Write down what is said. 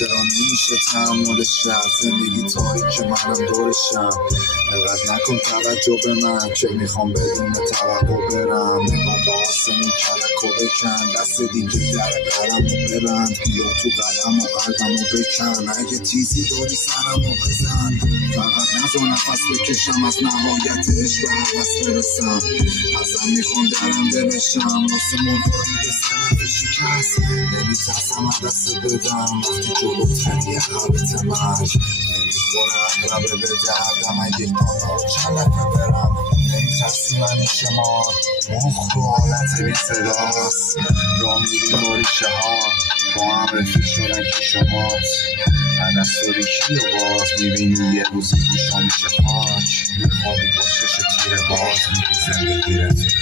چرا نمیشه تحمل شب زندگی تاریک منم دورشم انقدر نکن توجه به من که میخوام بدون توقع برم نگام با آسمون کلک و بکن دست دیگه در قلمو ببند بیا تو قلم و قلبمو بکن اگه تیزی داری سرمو بزن فقط نزا نفس بکشم از نهایت عشق به هوس برسم ازم میخوام درنده بشم واسه مرداری سرف شکست نمیترسم از دست بدم وقتی جلوتری حقیقت مرگ نمیخوره اقربه به دردم اگه دانا و چند دفعه برم نمیترسی من شمار مخ رو حالت بی صداست را میریم با ریشه ها با هم رفیق شدن که شمات من از تاریکی و باز میبینی یه روزی گوشا میشه پاک میخوابی با چش تیر باز زندگی رفیق